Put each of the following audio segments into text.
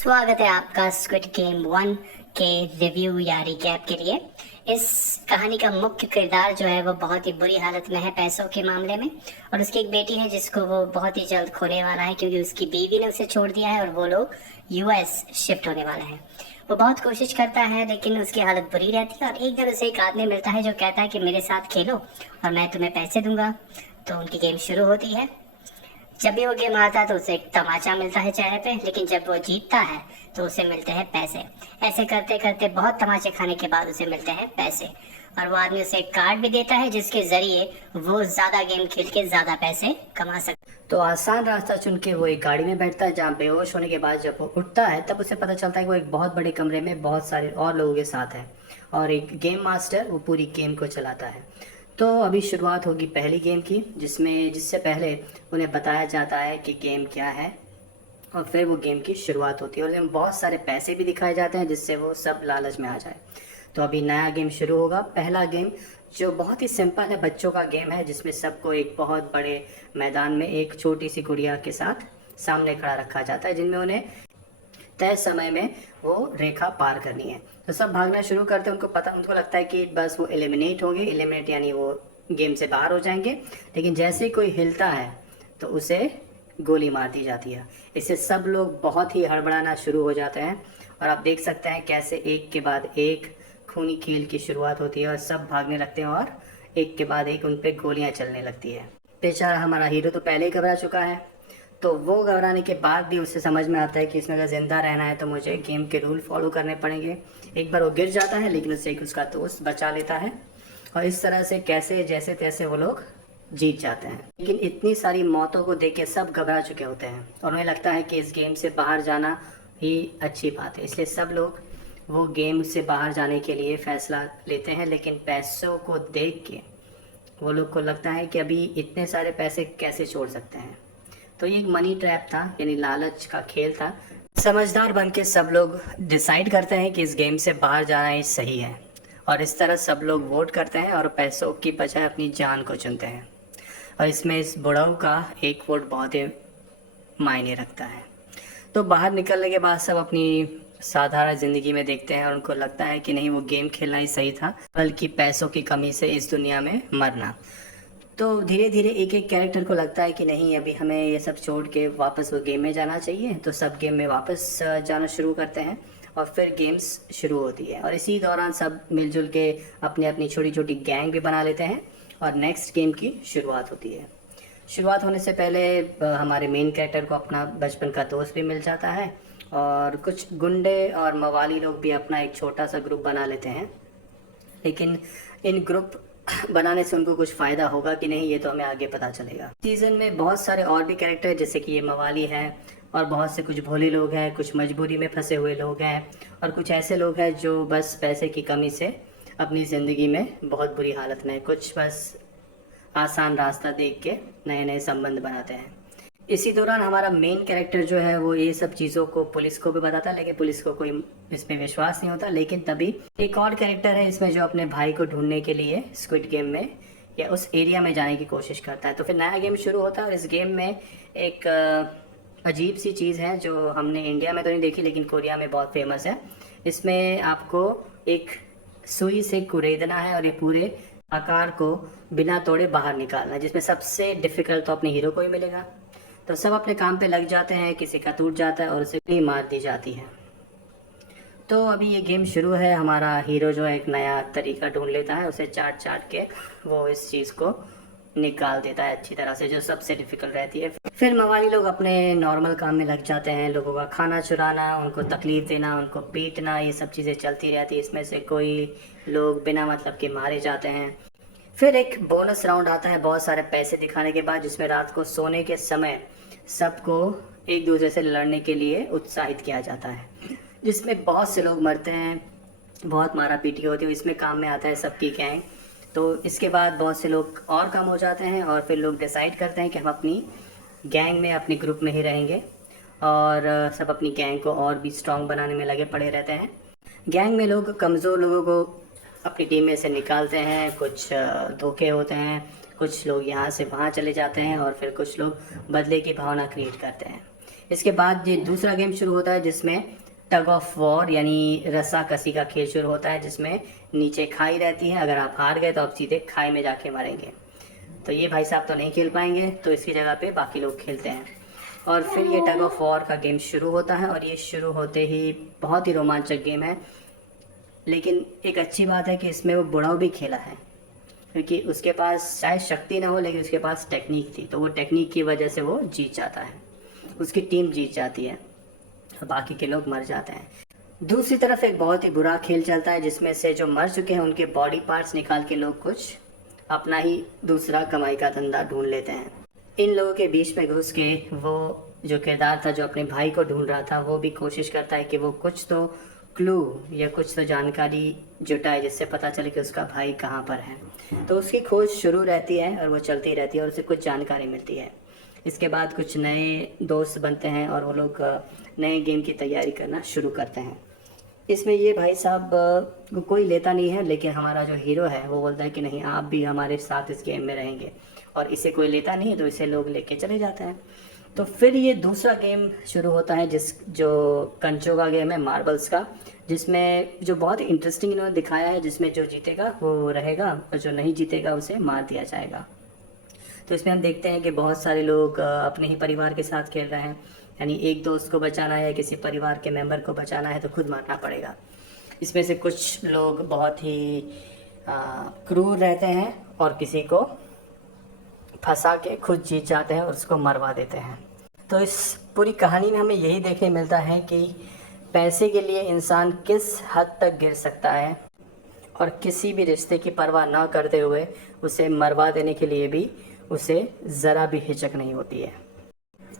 स्वागत है आपका स्क्विड गेम 1 के रिव्यू या रिकैप के लिए। इस कहानी का मुख्य किरदार जो है वो बहुत ही बुरी हालत में है पैसों के मामले में, और उसकी एक बेटी है जिसको वो बहुत ही जल्द खोने वाला है क्योंकि उसकी बीवी ने उसे छोड़ दिया है और वो लोग यूएस शिफ्ट होने वाले हैं। वो बहुत कोशिश करता है लेकिन उसकी हालत बुरी रहती है, और एक दिन उसे एक आदमी मिलता है जो कहता है कि मेरे साथ खेलो और मैं तुम्हें पैसे दूंगा। तो उनकी गेम शुरू होती है। जब भी वो गेम आता है तो उसे एक तमाचा मिलता है चेहरे पे, लेकिन जब वो जीतता है तो उसे मिलते हैं पैसे। ऐसे करते करते बहुत तमाचे खाने के बाद उसे मिलते हैं पैसे, और वो आदमी उसे एक कार्ड भी देता है जिसके जरिए वो ज्यादा गेम खेल के ज्यादा पैसे कमा सकता है। तो आसान रास्ता चुन के वो एक गाड़ी में बैठता है जहाँ बेहोश होने के बाद जब वो उठता है तब उसे पता चलता है कि वो एक बहुत बड़े कमरे में बहुत सारे और लोगों के साथ है और एक गेम मास्टर वो पूरी गेम को चलाता है। तो अभी शुरुआत होगी पहली गेम की, जिससे पहले उन्हें बताया जाता है कि गेम क्या है, और फिर वो गेम की शुरुआत होती है और उसमें बहुत सारे पैसे भी दिखाए जाते हैं जिससे वो सब लालच में आ जाए। तो अभी नया गेम शुरू होगा। पहला गेम जो बहुत ही सिंपल है, बच्चों का गेम है, जिसमें सबको एक बहुत बड़े मैदान में एक छोटी सी गुड़िया के साथ सामने खड़ा रखा जाता है, जिनमें उन्हें तय समय में वो रेखा पार करनी है। तो सब भागना शुरू करते हैं। उनको लगता है कि बस वो एलिमिनेट होंगे, एलिमिनेट यानी वो गेम से बाहर हो जाएंगे। लेकिन जैसे ही कोई हिलता है तो उसे गोली मार दी जाती है। इससे सब लोग बहुत ही हड़बड़ाना शुरू हो जाते हैं, और आप देख सकते हैं कैसे एक के बाद एक खूनी खेल की शुरुआत होती है और सब भागने लगते हैं और एक के बाद एक उन पर गोलियां चलने लगती है। बेचारा हमारा हीरो तो पहले ही घबरा चुका है, तो वो घबराने के बाद भी उसे समझ में आता है कि इसमें अगर ज़िंदा रहना है तो मुझे गेम के रूल फॉलो करने पड़ेंगे। एक बार वो गिर जाता है लेकिन उससे एक उसका दोस्त बचा लेता है, और इस तरह से कैसे जैसे तैसे वो लोग जीत जाते हैं। लेकिन इतनी सारी मौतों को देख के सब घबरा चुके होते हैं और उन्हें लगता है कि इस गेम से बाहर जाना ही अच्छी बात है, इसलिए सब लोग वो गेम से बाहर जाने के लिए फ़ैसला लेते हैं। लेकिन पैसों को देख के वो लोग को लगता है कि अभी इतने सारे पैसे कैसे छोड़ सकते हैं। तो ये एक मनी ट्रैप था, यानी लालच का खेल था। समझदार बन के सब लोग डिसाइड करते हैं कि इस गेम से बाहर जाना ही सही है, और इस तरह सब लोग वोट करते हैं और पैसों की बजाय अपनी जान को चुनते हैं। और इसमें इस बुढ़ाऊ का एक वोट बहुत ही मायने रखता है। तो बाहर निकलने के बाद सब अपनी साधारण ज़िंदगी में देखते हैं और उनको लगता है कि नहीं, वो गेम खेलना ही सही था, बल्कि पैसों की कमी से इस दुनिया में मरना। तो धीरे धीरे एक एक कैरेक्टर को लगता है कि नहीं, अभी हमें ये सब छोड़ के वापस वो गेम में जाना चाहिए। तो सब गेम में वापस जाना शुरू करते हैं और फिर गेम्स शुरू होती है, और इसी दौरान सब मिलजुल के अपनी अपनी छोटी छोटी गैंग भी बना लेते हैं और नेक्स्ट गेम की शुरुआत होती है। शुरुआत होने से पहले हमारे मेन कैरेक्टर को अपना बचपन का दोस्त भी मिल जाता है, और कुछ गुंडे और मवाली लोग भी अपना एक छोटा सा ग्रुप बना लेते हैं। लेकिन इन ग्रुप बनाने से उनको कुछ फ़ायदा होगा कि नहीं, ये तो हमें आगे पता चलेगा। सीज़न में बहुत सारे और भी कैरेक्टर हैं, जैसे कि ये मवाली हैं, और बहुत से कुछ भोले लोग हैं, कुछ मजबूरी में फंसे हुए लोग हैं, और कुछ ऐसे लोग हैं जो बस पैसे की कमी से अपनी ज़िंदगी में बहुत बुरी हालत में, कुछ बस आसान रास्ता देख के नए नए संबंध बनाते हैं। इसी दौरान हमारा मेन कैरेक्टर जो है वो ये सब चीज़ों को पुलिस को भी बताता है, लेकिन पुलिस को कोई इस पर विश्वास नहीं होता। लेकिन तभी एक और कैरेक्टर है इसमें जो अपने भाई को ढूंढने के लिए स्क्विड गेम में या उस एरिया में जाने की कोशिश करता है। तो फिर नया गेम शुरू होता है, और इस गेम में एक अजीब सी चीज़ है जो हमने इंडिया में तो नहीं देखी लेकिन कोरिया में बहुत फेमस है। इसमें आपको एक सुई से कुरेदना है और ये पूरे आकार को बिना तोड़े बाहर निकालना है, जिसमें सबसे डिफ़िकल्ट तो अपने हीरो को ही मिलेगा। तो सब अपने काम पे लग जाते हैं, किसी का टूट जाता है और उसे भी मार दी जाती है। तो अभी ये गेम शुरू है। हमारा हीरो जो है एक नया तरीका ढूंढ लेता है, उसे चाट चाट के वो इस चीज़ को निकाल देता है अच्छी तरह से, जो सबसे डिफ़िकल्ट रहती है। फिर मवाली लोग अपने नॉर्मल काम में लग जाते हैं, लोगों का खाना चुराना, उनको तकलीफ़ देना, उनको पीटना, ये सब चीज़ें चलती रहती है। इसमें से कोई लोग बिना मतलब के मारे जाते हैं। फिर एक बोनस राउंड आता है बहुत सारे पैसे दिखाने के बाद, जिसमें रात को सोने के समय सबको एक दूसरे से लड़ने के लिए उत्साहित किया जाता है, जिसमें बहुत से लोग मरते हैं, बहुत मारा पीटी होती है। इसमें काम में आता है सबकी गैंग। तो इसके बाद बहुत से लोग और कम हो जाते हैं, और फिर लोग डिसाइड करते हैं कि हम अपनी गैंग में, अपने ग्रुप में ही रहेंगे, और सब अपनी गैंग को और भी स्ट्रॉन्ग बनाने में लगे पड़े रहते हैं। गैंग में लोग कमज़ोर लोगों को अपनी टीम में से निकालते हैं, कुछ धोखे होते हैं, कुछ लोग यहाँ से वहाँ चले जाते हैं, और फिर कुछ लोग बदले की भावना क्रिएट करते हैं। इसके बाद ये दूसरा गेम शुरू होता है जिसमें टग ऑफ वॉर यानी रस्सा कसी का खेल शुरू होता है, जिसमें नीचे खाई रहती है। अगर आप हार गए तो आप सीधे खाई में जाके मरेंगे। तो ये भाई साहब तो नहीं खेल पाएंगे, तो इसकी जगह पे बाकी लोग खेलते हैं। और फिर ये टग ऑफ वॉर का गेम शुरू होता है, और ये शुरू होते ही बहुत ही रोमांचक गेम है। लेकिन एक अच्छी बात है कि इसमें वो बुढ़ाऊ भी खेला है, क्योंकि उसके पास शायद शक्ति ना हो लेकिन उसके पास टेक्निक थी, तो वो टेक्निक की वजह से वो जीत जाता है, उसकी टीम जीत जाती है और बाकी के लोग मर जाते हैं। दूसरी तरफ एक बहुत ही बुरा खेल चलता है जिसमें से जो मर चुके हैं उनके बॉडी पार्ट्स निकाल के लोग कुछ अपना ही दूसरा कमाई का धंधा ढूंढ लेते हैं। इन लोगों के बीच में घुस के वो जो किरदार था जो अपने भाई को ढूंढ रहा था, वो भी कोशिश करता है कि वो कुछ तो क्लू या कुछ तो जानकारी जुटाए जिससे पता चले कि उसका भाई कहाँ पर है। तो उसकी खोज शुरू रहती है और वो चलती रहती है और उसे कुछ जानकारी मिलती है। इसके बाद कुछ नए दोस्त बनते हैं और वो लोग नए गेम की तैयारी करना शुरू करते हैं। इसमें ये भाई साहब को कोई लेता नहीं है, लेकिन हमारा जो हीरो है वो बोलता है कि नहीं, आप भी हमारे साथ इस गेम में रहेंगे, और इसे कोई लेता नहीं है तो इसे लोग लेके चले जाते हैं। तो फिर ये दूसरा गेम शुरू होता है जो कंचो का गेम है, मार्बल्स का, जिसमें जो बहुत इंटरेस्टिंग इन्होंने दिखाया है, जिसमें जो जीतेगा वो रहेगा और जो नहीं जीतेगा उसे मार दिया जाएगा। तो इसमें हम देखते हैं कि बहुत सारे लोग अपने ही परिवार के साथ खेल रहे हैं, यानी एक दोस्त को बचाना है, किसी परिवार के मेंबर को बचाना है तो खुद मारना पड़ेगा। इसमें से कुछ लोग बहुत ही क्रूर रहते हैं और किसी को फंसा के खुद जीत जाते हैं और उसको मरवा देते हैं। तो इस पूरी कहानी में हमें यही देखने मिलता है कि पैसे के लिए इंसान किस हद तक गिर सकता है, और किसी भी रिश्ते की परवाह ना करते हुए उसे मरवा देने के लिए भी उसे ज़रा भी हिचक नहीं होती है।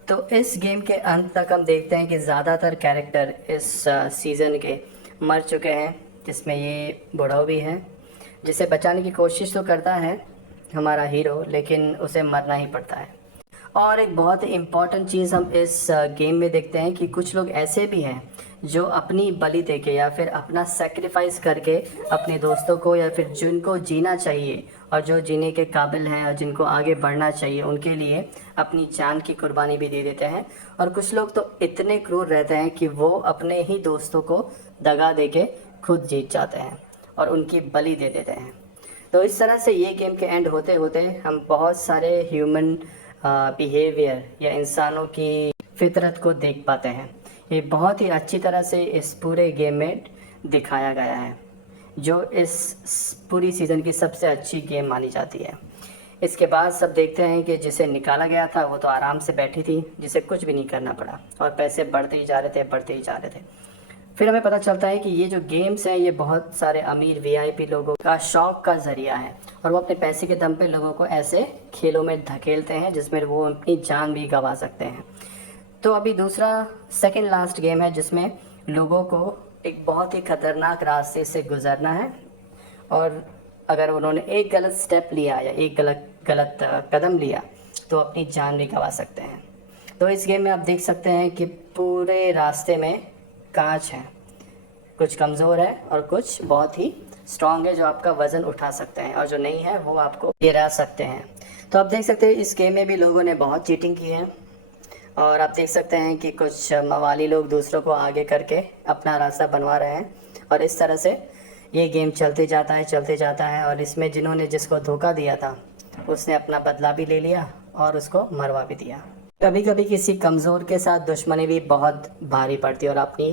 तो इस गेम के अंत तक हम देखते हैं कि ज़्यादातर कैरेक्टर इस सीज़न के मर चुके हैं, जिसमें ये बुढ़ाऊ भी है, जिसे बचाने की कोशिश तो करता है हमारा हीरो, लेकिन उसे मरना ही पड़ता है। और एक बहुत ही इम्पॉर्टेंट चीज़ हम इस गेम में देखते हैं कि कुछ लोग ऐसे भी हैं जो अपनी बलि देके या फिर अपना सेक्रीफाइस करके अपने दोस्तों को, या फिर जिनको जीना चाहिए और जो जीने के काबिल हैं और जिनको आगे बढ़ना चाहिए, उनके लिए अपनी जान की कुर्बानी भी दे देते हैं। और कुछ लोग तो इतने क्रूर रहते हैं कि वो अपने ही दोस्तों को दगा देके खुद जीत जाते हैं और उनकी बलि दे देते हैं। तो इस तरह से ये गेम के एंड होते होते हम बहुत सारे ह्यूमन बिहेवियर या इंसानों की फितरत को देख पाते हैं। ये बहुत ही अच्छी तरह से इस पूरे गेम में दिखाया गया है, जो इस पूरी सीज़न की सबसे अच्छी गेम मानी जाती है। इसके बाद सब देखते हैं कि जिसे निकाला गया था वो तो आराम से बैठी थी, जिसे कुछ भी नहीं करना पड़ा, और पैसे बढ़ते ही जा रहे थे, बढ़ते ही जा रहे थे। फिर हमें पता चलता है कि ये जो गेम्स हैं ये बहुत सारे अमीर VIP लोगों का शौक का ज़रिया है, और वो अपने पैसे के दम पे लोगों को ऐसे खेलों में धकेलते हैं जिसमें वो अपनी जान भी गंवा सकते हैं। तो अभी दूसरा सेकंड लास्ट गेम है जिसमें लोगों को एक बहुत ही ख़तरनाक रास्ते से गुज़रना है, और अगर उन्होंने एक गलत स्टेप लिया या एक गलत कदम लिया तो अपनी जान भी गंवा सकते हैं। तो इस गेम में आप देख सकते हैं कि पूरे रास्ते में कांच है, कुछ कमज़ोर है और कुछ बहुत ही स्ट्रॉन्ग है जो आपका वज़न उठा सकते हैं, और जो नहीं है वो आपको गिरा सकते हैं। तो आप देख सकते हैं इस गेम में भी लोगों ने बहुत चीटिंग की है, और आप देख सकते हैं कि कुछ मवाली लोग दूसरों को आगे करके अपना रास्ता बनवा रहे हैं, और इस तरह से ये गेम चलते जाता है। और इसमें जिन्होंने जिसको धोखा दिया था उसने अपना बदला भी ले लिया और उसको मरवा भी दिया। कभी कभी किसी कमज़ोर के साथ दुश्मनी भी बहुत भारी पड़ती है और अपनी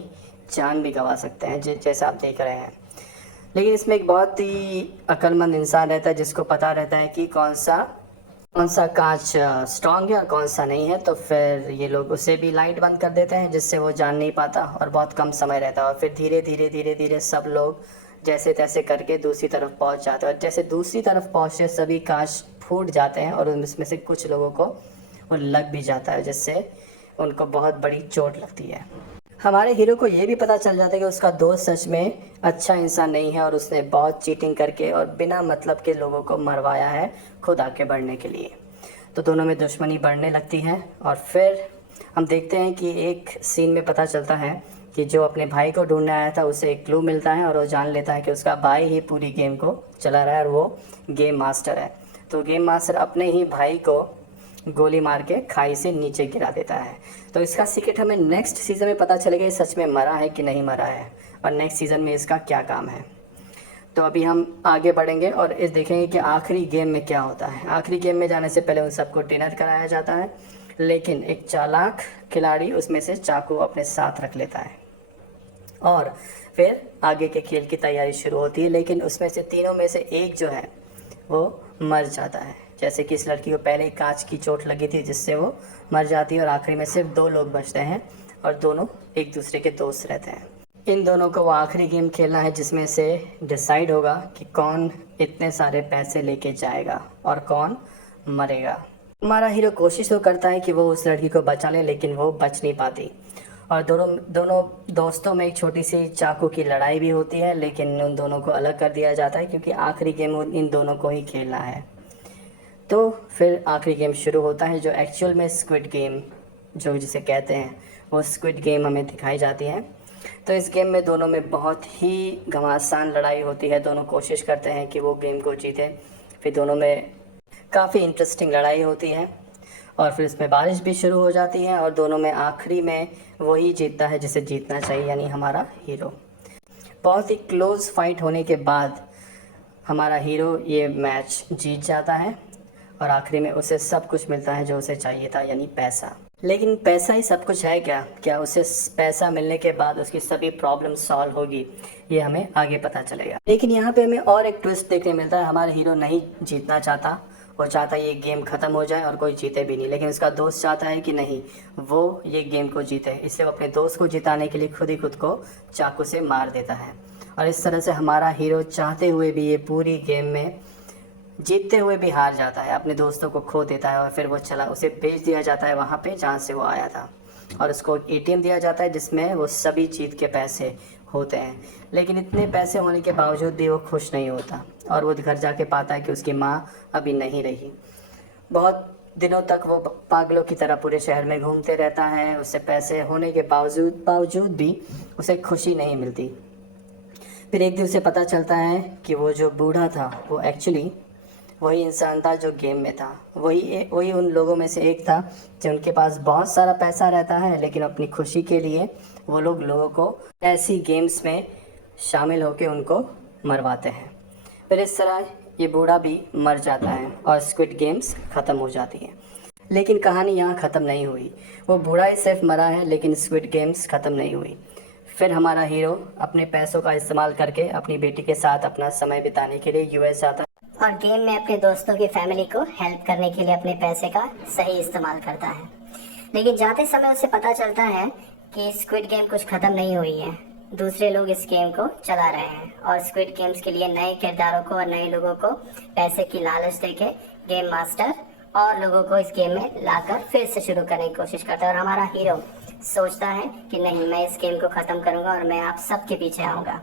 जान भी गंवा सकते हैं, जैसा आप देख रहे हैं। लेकिन इसमें एक बहुत ही अक्लमंद इंसान रहता है जिसको पता रहता है कि कौन सा कांच स्ट्रॉन्ग है और कौन सा नहीं है। तो फिर ये लोग उसे भी लाइट बंद कर देते हैं जिससे वो जान नहीं पाता और बहुत कम समय रहता है, और फिर धीरे धीरे सब लोग जैसे तैसे करके दूसरी तरफ पहुंच जाते हैं। और जैसे दूसरी तरफ पहुंचते सभी कांच फूट जाते हैं और उनमें से कुछ लोगों को वो लग भी जाता है, जिससे उनको बहुत बड़ी चोट लगती है। हमारे हीरो को ये भी पता चल जाता है कि उसका दोस्त सच में अच्छा इंसान नहीं है और उसने बहुत चीटिंग करके और बिना मतलब के लोगों को मरवाया है खुद आगे बढ़ने के लिए। तो दोनों में दुश्मनी बढ़ने लगती है, और फिर हम देखते हैं कि एक सीन में पता चलता है कि जो अपने भाई को ढूंढने आया था उसे एक क्लू मिलता है, और वो जान लेता है कि उसका भाई ही पूरी गेम को चला रहा है और वो गेम मास्टर है। तो गेम मास्टर अपने ही भाई को गोली मार के खाई से नीचे गिरा देता है। तो इसका सीक्रेट हमें नेक्स्ट सीज़न में पता चलेगा ये सच में मरा है कि नहीं मरा है, और नेक्स्ट सीज़न में इसका क्या काम है। तो अभी हम आगे बढ़ेंगे और इस देखेंगे कि आखिरी गेम में क्या होता है। आखिरी गेम में जाने से पहले उन सबको डिनर कराया जाता है, लेकिन एक चालाक खिलाड़ी उसमें से चाकू अपने साथ रख लेता है और फिर आगे के खेल की तैयारी शुरू होती है। लेकिन उसमें से तीनों में से एक जो है वो मर जाता है। जैसे कि इस लड़की को पहले ही कांच की चोट लगी थी जिससे वो मर जाती है, और आखिरी में सिर्फ 2 लोग बचते हैं और दोनों एक दूसरे के दोस्त रहते हैं। इन दोनों को वो आखिरी गेम खेलना है जिसमें से डिसाइड होगा कि कौन इतने सारे पैसे लेके जाएगा और कौन मरेगा। हमारा हीरो कोशिश तो करता है कि वो उस लड़की को बचा ले, लेकिन वो बच नहीं पाती, और दोनों दोस्तों में एक छोटी सी चाकू की लड़ाई भी होती है, लेकिन उन दोनों को अलग कर दिया जाता है क्योंकि आखिरी गेम इन दोनों को ही खेलना है। तो फिर आखिरी गेम शुरू होता है जो एक्चुअल में स्क्विड गेम जो जिसे कहते हैं वो स्क्विड गेम हमें दिखाई जाती है। तो इस गेम में दोनों में बहुत ही घमासान लड़ाई होती है। दोनों कोशिश करते हैं कि वो गेम को जीते। फिर दोनों में काफ़ी इंटरेस्टिंग लड़ाई होती है और फिर इसमें बारिश भी शुरू हो जाती है, और दोनों में आखिरी में वही जीतता है जिसे जीतना चाहिए, यानी हमारा हीरो। बहुत ही क्लोज फाइट होने के बाद हमारा हीरो ये मैच जीत जाता है और आखिरी में उसे सब कुछ मिलता है जो उसे चाहिए था, यानी पैसा। लेकिन पैसा ही सब कुछ है क्या? क्या उसे पैसा मिलने के बाद उसकी सभी प्रॉब्लम सॉल्व होगी? ये हमें आगे पता चलेगा। लेकिन यहाँ पे हमें और एक ट्विस्ट देखने मिलता है। हमारा हीरो नहीं जीतना चाहता, वो चाहता है ये गेम ख़त्म हो जाए और कोई जीते भी नहीं, लेकिन उसका दोस्त चाहता है कि नहीं, वो ये गेम को जीते। इसलिए वो अपने दोस्त को जिताने के लिए खुद ही खुद को चाकू से मार देता है, और इस तरह से हमारा हीरो चाहते हुए भी ये पूरी गेम में जीतते हुए भी हार जाता है, अपने दोस्तों को खो देता है, और फिर वो उसे भेज दिया जाता है वहाँ पे जहाँ से वो आया था, और उसको ATM दिया जाता है जिसमें वो सभी जीत के पैसे होते हैं। लेकिन इतने पैसे होने के बावजूद भी वो खुश नहीं होता, और वो घर जाके पाता है कि उसकी माँ अभी नहीं रही। बहुत दिनों तक वो पागलों की तरह पूरे शहर में घूमते रहता है। उससे पैसे होने के बावजूद भी उसे खुशी नहीं मिलती। फिर एक दिन उसे पता चलता है कि वो जो बूढ़ा था वो एक्चुअली वही इंसान था जो गेम में था। वही उन लोगों में से एक था जिनके पास बहुत सारा पैसा रहता है, लेकिन अपनी खुशी के लिए वो लोगों को ऐसी गेम्स में शामिल होकर उनको मरवाते हैं। फिर इस तरह ये बूढ़ा भी मर जाता है और स्क्विड गेम्स ख़त्म हो जाती है। लेकिन कहानी यहाँ ख़त्म नहीं हुई। वो बूढ़ा ही सिर्फ मरा है, लेकिन स्क्विड गेम्स ख़त्म नहीं हुई। फिर हमारा हीरो अपने पैसों का इस्तेमाल करके अपनी बेटी के साथ अपना समय बिताने के लिए US जाता है, और गेम में अपने दोस्तों की फैमिली को हेल्प करने के लिए अपने पैसे का सही इस्तेमाल करता है। लेकिन जाते समय उसे पता चलता है कि स्क्विड गेम कुछ ख़त्म नहीं हुई है, दूसरे लोग इस गेम को चला रहे हैं, और स्क्विड गेम्स के लिए नए किरदारों को और नए लोगों को पैसे की लालच देके गेम मास्टर और लोगों को इस गेम में लाकर फिर से शुरू करने की कोशिश करता है। और हमारा हीरो सोचता है कि नहीं, मैं इस गेम को ख़त्म करूँगा और मैं आप सबके पीछे आऊँगा।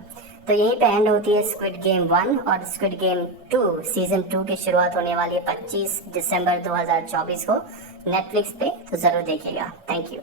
तो यहीं पे एंड होती है स्क्विड गेम 1, और स्क्विड गेम 2 सीज़न 2 की शुरुआत होने वाली है 25 दिसंबर 2024 को नेटफ्लिक्स पे, तो ज़रूर देखिएगा। Thank you.